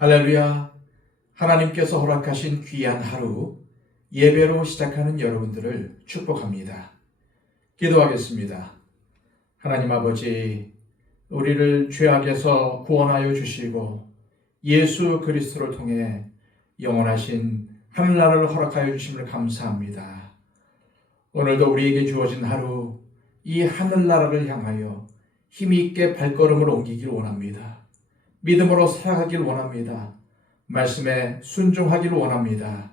할렐루야! 하나님께서 허락하신 귀한 하루 예배로 시작하는 여러분들을 축복합니다. 기도하겠습니다. 하나님 아버지, 우리를 죄악에서 구원하여 주시고 예수 그리스도를 통해 영원하신 하늘나라를 허락하여 주심을 감사합니다. 오늘도 우리에게 주어진 하루, 이 하늘나라를 향하여 힘있게 발걸음을 옮기길 원합니다. 믿음으로 살아가길 원합니다. 말씀에 순종하길 원합니다.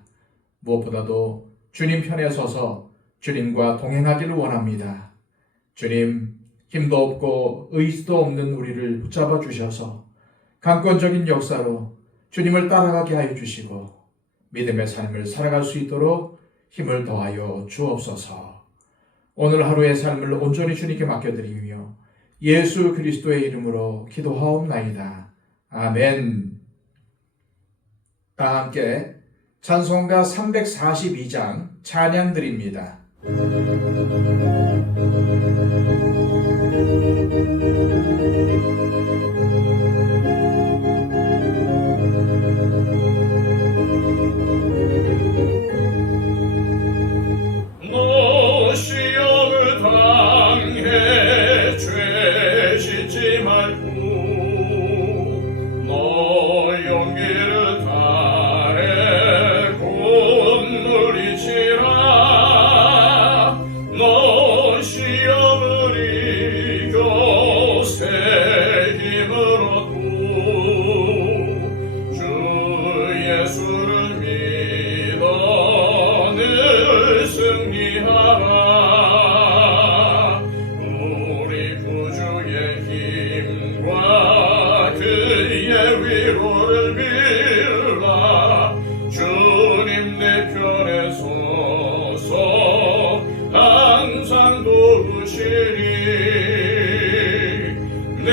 무엇보다도 주님 편에 서서 주님과 동행하기를 원합니다. 주님, 힘도 없고 의지도 없는 우리를 붙잡아 주셔서 강권적인 역사로 주님을 따라가게 하여 주시고 믿음의 삶을 살아갈 수 있도록 힘을 더하여 주옵소서. 오늘 하루의 삶을 온전히 주님께 맡겨드리며 예수 그리스도의 이름으로 기도하옵나이다. 아멘. 다 함께 찬송가 342장 찬양 드립니다. 너 시험을 당해 죄 짓지 말고 너 용기를 다해 굿물이치라. 너 시험을 이겨 새 힘을 얻고 주 예수를 믿어 늘 승리하라. 우리 구주의 힘과 그의 위로를 빌라. 주님 내 편에 서서 항상 도우시리. 내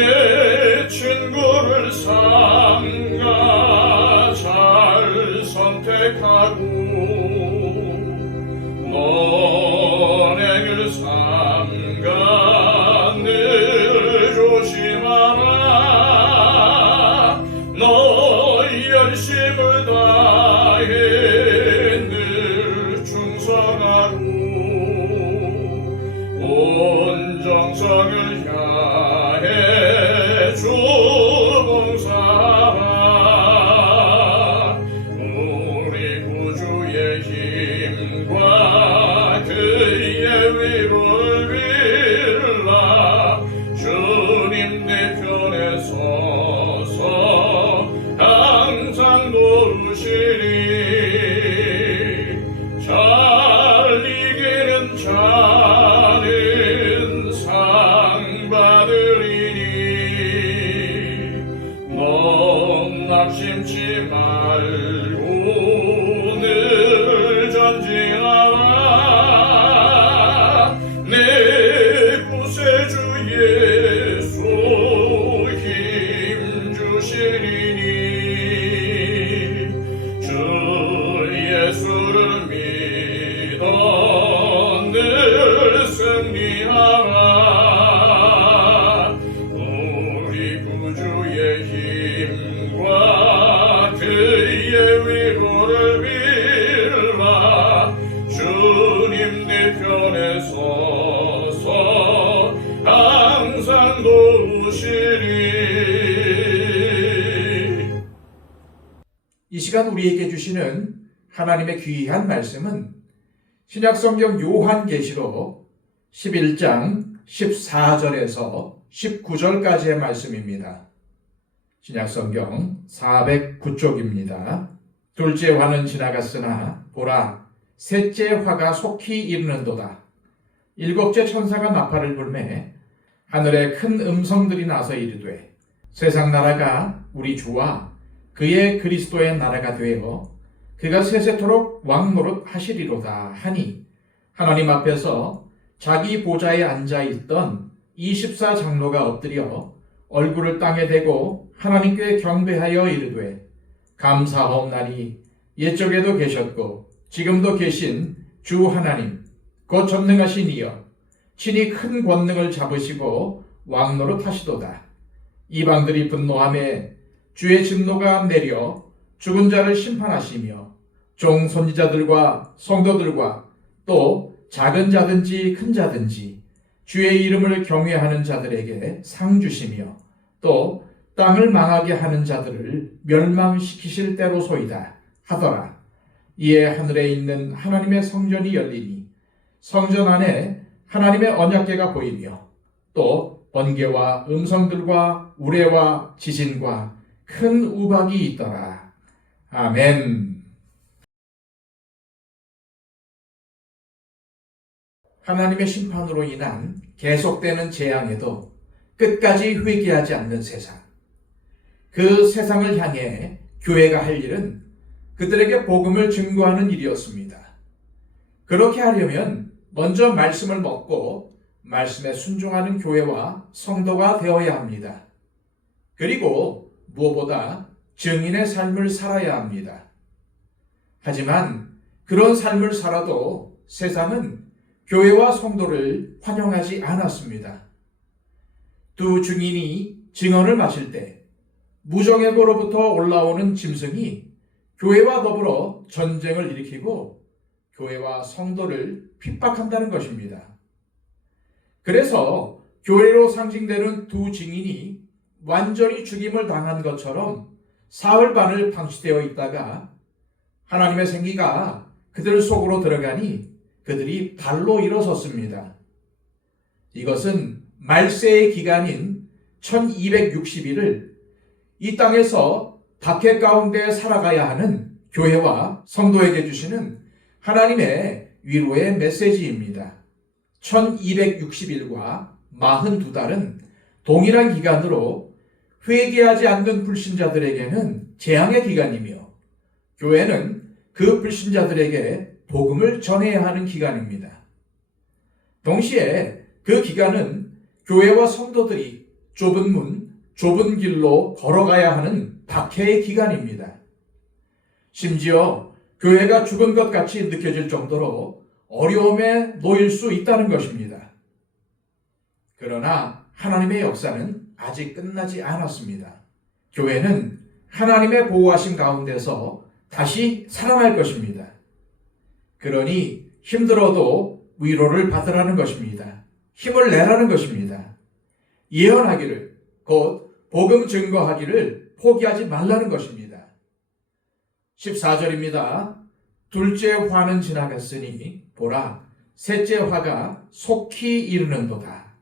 친구를 삼가 잘 선택하고 너를 삼가 늘 조심하라. 너 열심을 다해 늘 충성하고 온 정성을 다해 주 봉사하라. 우리 구주의 힘과 그의 위로를 빌라. 주님 내 편에 서서 항상 도우시리. 잘 이기는 자는 상 받으리니 너무 낙심치 말고 늘 전진하라. 내 구세주 예수 힘 주시리니 주 예수를 믿어 늘 승리하라. 우리 구주의 힘과 그의 위로를 빌라. 주님 내 편에 서서 항상 도우시리. 이 시간 우리에게 주시는 하나님의 귀한 말씀은 신약성경 요한계시록 11장 14절에서 19절까지의 말씀입니다. 신약성경 409쪽입니다. 둘째 화는 지나갔으나 보라, 셋째 화가 속히 이르는도다. 일곱째 천사가 나팔을 불매 하늘에 큰 음성들이 나서 이르되 세상 나라가 우리 주와 그의 그리스도의 나라가 되어 그가 세세토록 왕노릇 하시리로다 하니 하나님 앞에서 자기 보좌에 앉아있던 24장로가 엎드려 얼굴을 땅에 대고 하나님께 경배하여 이르되 감사하옵나니 옛적에도 계셨고 지금도 계신 주 하나님 곧 전능하신 이여 친히 큰 권능을 잡으시고 왕노릇 하시도다. 이방들이 분노하며 주의 진노가 내려 죽은 자를 심판하시며 종 선지자들과 성도들과 또 작은 자든지 큰 자든지 주의 이름을 경외하는 자들에게 상 주시며 또 땅을 망하게 하는 자들을 멸망시키실 때로소이다 하더라. 이에 하늘에 있는 하나님의 성전이 열리니 성전 안에 하나님의 언약궤가 보이며 또 번개와 음성들과 우레와 지진과 큰 우박이 있더라. 아멘. 하나님의 심판으로 인한 계속되는 재앙에도 끝까지 회개하지 않는 세상. 그 세상을 향해 교회가 할 일은 그들에게 복음을 증거하는 일이었습니다. 그렇게 하려면 먼저 말씀을 먹고 말씀에 순종하는 교회와 성도가 되어야 합니다. 그리고 무엇보다 증인의 삶을 살아야 합니다. 하지만 그런 삶을 살아도 세상은 교회와 성도를 환영하지 않았습니다. 두 증인이 증언을 마칠 때 무정액으로부터 올라오는 짐승이 교회와 더불어 전쟁을 일으키고 교회와 성도를 핍박한다는 것입니다. 그래서 교회로 상징되는 두 증인이 완전히 죽임을 당한 것처럼 사흘 반을 방치되어 있다가 하나님의 생기가 그들 속으로 들어가니 그들이 발로 일어섰습니다. 이것은 말세의 기간인 1260일을 이 땅에서 박해 가운데 살아가야 하는 교회와 성도에게 주시는 하나님의 위로의 메시지입니다. 1260일과 42달은 동일한 기간으로 회개하지 않는 불신자들에게는 재앙의 기간이며 교회는 그 불신자들에게 복음을 전해야 하는 기간입니다. 동시에 그 기간은 교회와 성도들이 좁은 문, 좁은 길로 걸어가야 하는 박해의 기간입니다. 심지어 교회가 죽은 것 같이 느껴질 정도로 어려움에 놓일 수 있다는 것입니다. 그러나 하나님의 역사는 아직 끝나지 않았습니다. 교회는 하나님의 보호하심 가운데서 다시 살아날 것입니다. 그러니 힘들어도 위로를 받으라는 것입니다. 힘을 내라는 것입니다. 예언하기를, 곧 복음 증거하기를 포기하지 말라는 것입니다. 14절입니다. 둘째 화는 지나갔으니 보라, 셋째 화가 속히 이르는도다.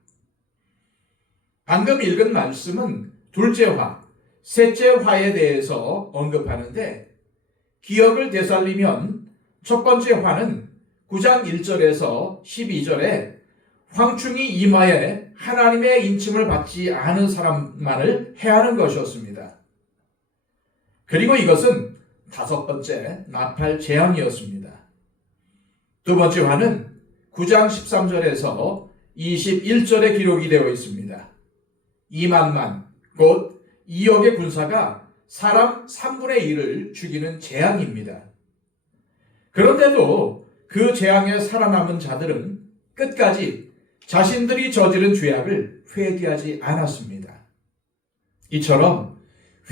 방금 읽은 말씀은 둘째 화, 셋째 화에 대해서 언급하는데 기억을 되살리면 첫 번째 화는 9장 1절에서 12절에 황충이 이마에 하나님의 인침을 받지 않은 사람만을 해하는 것이었습니다. 그리고 이것은 다섯 번째 나팔 재앙이었습니다. 두 번째 화는 9장 13절에서 21절에 기록이 되어 있습니다. 2만만, 곧 2억의 군사가 사람 3분의 1을 죽이는 재앙입니다. 그런데도 그 재앙에 살아남은 자들은 끝까지 자신들이 저지른 죄악을 회개하지 않았습니다. 이처럼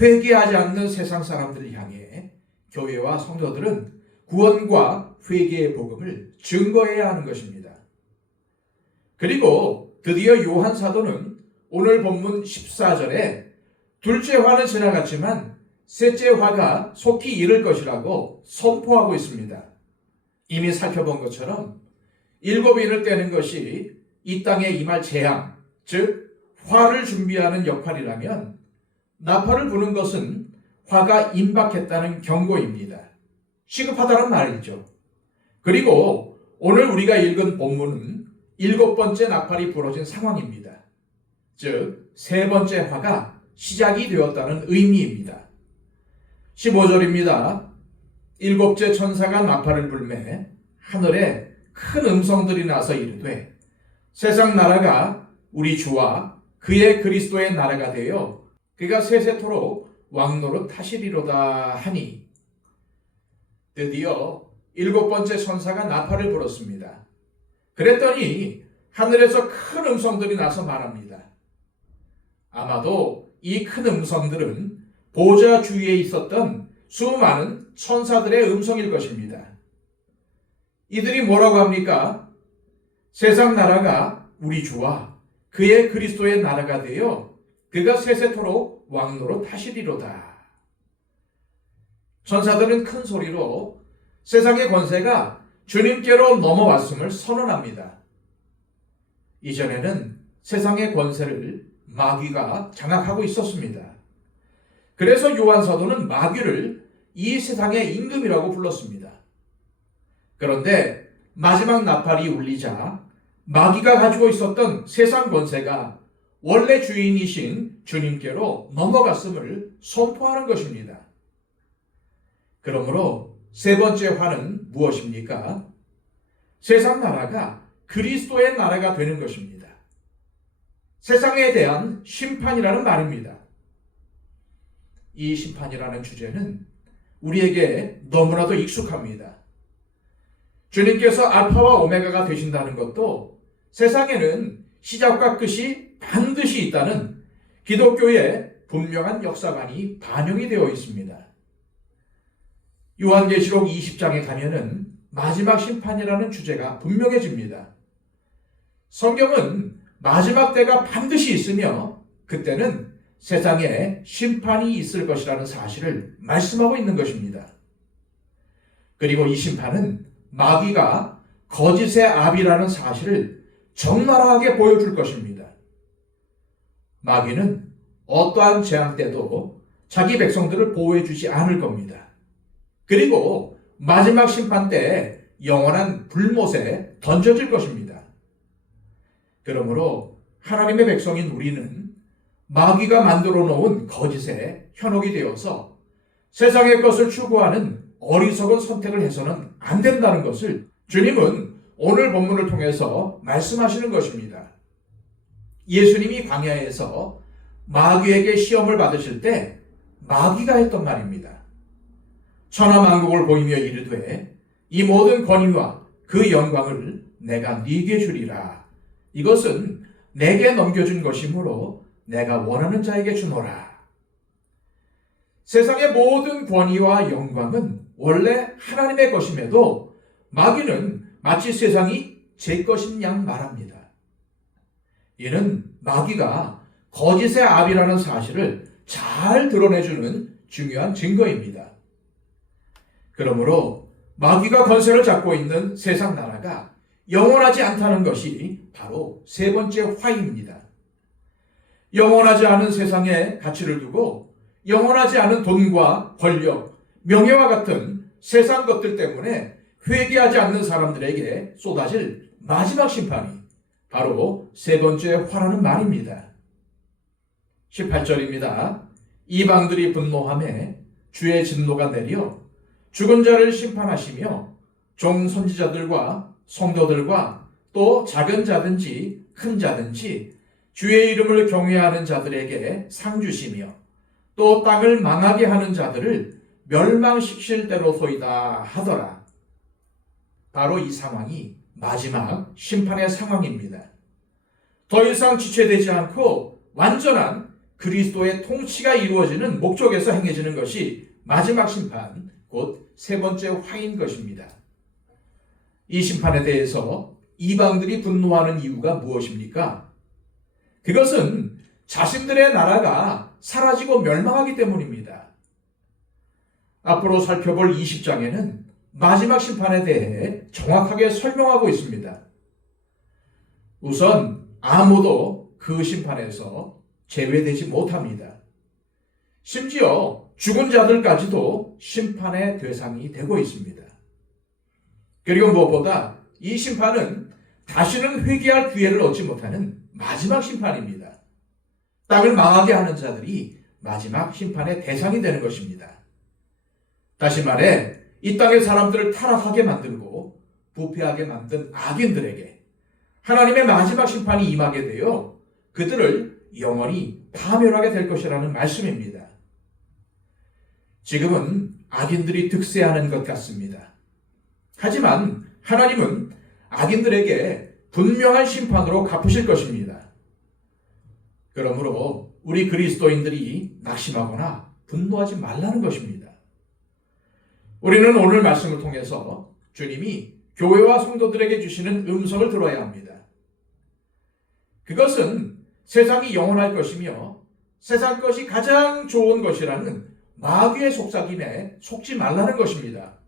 회개하지 않는 세상 사람들을 향해 교회와 성도들은 구원과 회개의 복음을 증거해야 하는 것입니다. 그리고 드디어 요한 사도는 오늘 본문 14절에 둘째 화는 지나갔지만 셋째 화가 속히 이를 것이라고 선포하고 있습니다. 이미 살펴본 것처럼 7인을 떼는 것이 이 땅에 임할 재앙, 즉 화를 준비하는 역할이라면 나팔을 부는 것은 화가 임박했다는 경고입니다. 시급하다는 말이죠. 그리고 오늘 우리가 읽은 본문은 7번째 나팔이 부러진 상황입니다. 즉, 세 번째 화가 시작이 되었다는 의미입니다. 15절입니다. 일곱째 천사가 나팔을 불매 하늘에 큰 음성들이 나서 이르되 세상 나라가 우리 주와 그의 그리스도의 나라가 되어 그가 세세토록 왕노릇 하시리로다 하니, 드디어 7번째 천사가 나팔을 불었습니다. 그랬더니 하늘에서 큰 음성들이 나서 말합니다. 아마도 이 큰 음성들은 보좌 주위에 있었던 수많은 천사들의 음성일 것입니다. 이들이 뭐라고 합니까? 세상 나라가 우리 주와 그의 그리스도의 나라가 되어 그가 세세토록 왕노로 타시리로다. 천사들은 큰 소리로 세상의 권세가 주님께로 넘어왔음을 선언합니다. 이전에는 세상의 권세를 마귀가 장악하고 있었습니다. 그래서 요한 사도는 마귀를 이 세상의 임금이라고 불렀습니다. 그런데 마지막 나팔이 울리자 마귀가 가지고 있었던 세상 권세가 원래 주인이신 주님께로 넘어갔음을 선포하는 것입니다. 그러므로 세 번째 화는 무엇입니까? 세상 나라가 그리스도의 나라가 되는 것입니다. 세상에 대한 심판이라는 말입니다. 이 심판이라는 주제는 우리에게 너무나도 익숙합니다. 주님께서 알파와 오메가가 되신다는 것도 세상에는 시작과 끝이 반드시 있다는 기독교의 분명한 역사관이 반영이 되어 있습니다. 요한계시록 20장에 가면은 마지막 심판이라는 주제가 분명해집니다. 성경은 마지막 때가 반드시 있으며 그때는 세상에 심판이 있을 것이라는 사실을 말씀하고 있는 것입니다. 그리고 이 심판은 마귀가 거짓의 압이라는 사실을 적나라하게 보여줄 것입니다. 마귀는 어떠한 재앙 때도 자기 백성들을 보호해주지 않을 겁니다. 그리고 마지막 심판 때 영원한 불못에 던져질 것입니다. 그러므로 하나님의 백성인 우리는 마귀가 만들어 놓은 거짓에 현혹이 되어서 세상의 것을 추구하는 어리석은 선택을 해서는 안 된다는 것을 주님은 오늘 본문을 통해서 말씀하시는 것입니다. 예수님이 광야에서 마귀에게 시험을 받으실 때 마귀가 했던 말입니다. 천하만국을 보이며 이르되 이 모든 권위와 그 영광을 내가 네게 주리라. 이것은 내게 넘겨준 것이므로 내가 원하는 자에게 주노라. 세상의 모든 권위와 영광은 원래 하나님의 것임에도 마귀는 마치 세상이 제 것인 양 말합니다. 이는 마귀가 거짓의 압이라는 사실을 잘 드러내주는 중요한 증거입니다. 그러므로 마귀가 권세를 잡고 있는 세상 나라가 영원하지 않다는 것이 바로 세 번째 화입니다. 영원하지 않은 세상에 가치를 두고 영원하지 않은 돈과 권력, 명예와 같은 세상 것들 때문에 회개하지 않는 사람들에게 쏟아질 마지막 심판이 바로 세 번째 화라는 말입니다. 18절입니다. 이방들이 분노하매 주의 진노가 내려 죽은 자를 심판하시며 종 선지자들과 성도들과 또 작은 자든지 큰 자든지 주의 이름을 경외하는 자들에게 상 주시며 또 땅을 망하게 하는 자들을 멸망시킬 때로소이다 하더라. 바로 이 상황이 마지막 심판의 상황입니다. 더 이상 지체되지 않고 완전한 그리스도의 통치가 이루어지는 목적에서 행해지는 것이 마지막 심판, 곧 세 번째 화인 것입니다. 이 심판에 대해서 이방들이 분노하는 이유가 무엇입니까? 그것은 자신들의 나라가 사라지고 멸망하기 때문입니다. 앞으로 살펴볼 20장에는 마지막 심판에 대해 정확하게 설명하고 있습니다. 우선 아무도 그 심판에서 제외되지 못합니다. 심지어 죽은 자들까지도 심판의 대상이 되고 있습니다. 그리고 무엇보다 이 심판은 다시는 회개할 기회를 얻지 못하는 마지막 심판입니다. 땅을 망하게 하는 자들이 마지막 심판의 대상이 되는 것입니다. 다시 말해 이 땅의 사람들을 타락하게 만들고 부패하게 만든 악인들에게 하나님의 마지막 심판이 임하게 되어 그들을 영원히 파멸하게 될 것이라는 말씀입니다. 지금은 악인들이 득세하는 것 같습니다. 하지만 하나님은 악인들에게 분명한 심판으로 갚으실 것입니다. 그러므로 우리 그리스도인들이 낙심하거나 분노하지 말라는 것입니다. 우리는 오늘 말씀을 통해서 주님이 교회와 성도들에게 주시는 음성을 들어야 합니다. 그것은 세상이 영원할 것이며 세상 것이 가장 좋은 것이라는 마귀의 속삭임에 속지 말라는 것입니다.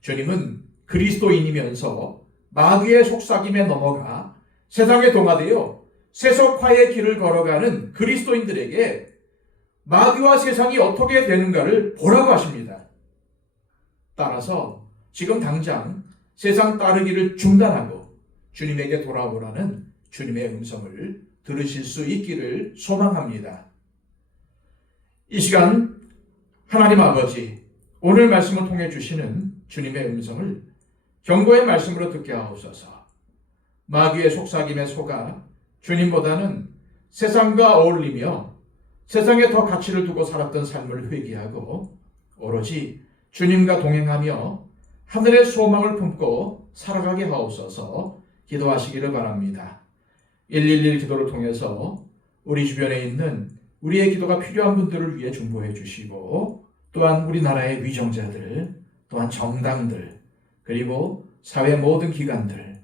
주님은 그리스도인이면서 마귀의 속삭임에 넘어가 세상에 동화되어 세속화의 길을 걸어가는 그리스도인들에게 마귀와 세상이 어떻게 되는가를 보라고 하십니다. 따라서 지금 당장 세상 따르기를 중단하고 주님에게 돌아오라는 주님의 음성을 들으실 수 있기를 소망합니다. 이 시간 하나님 아버지, 오늘 말씀을 통해 주시는 주님의 음성을 경고의 말씀으로 듣게 하옵소서. 마귀의 속삭임에 속아 주님보다는 세상과 어울리며 세상에 더 가치를 두고 살았던 삶을 회개하고 오로지 주님과 동행하며 하늘의 소망을 품고 살아가게 하옵소서. 기도하시기를 바랍니다. 111 기도를 통해서 우리 주변에 있는 우리의 기도가 필요한 분들을 위해 중보해 주시고 또한 우리나라의 위정자들, 또한 정당들, 그리고 사회 모든 기관들,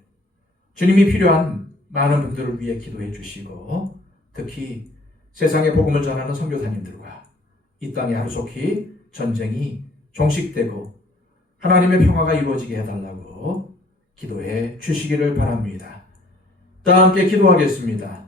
주님이 필요한 많은 분들을 위해 기도해 주시고 특히 세상에 복음을 전하는 선교사님들과 이 땅에 하루속히 전쟁이 종식되고 하나님의 평화가 이루어지게 해달라고 기도해 주시기를 바랍니다. 다 함께 기도하겠습니다.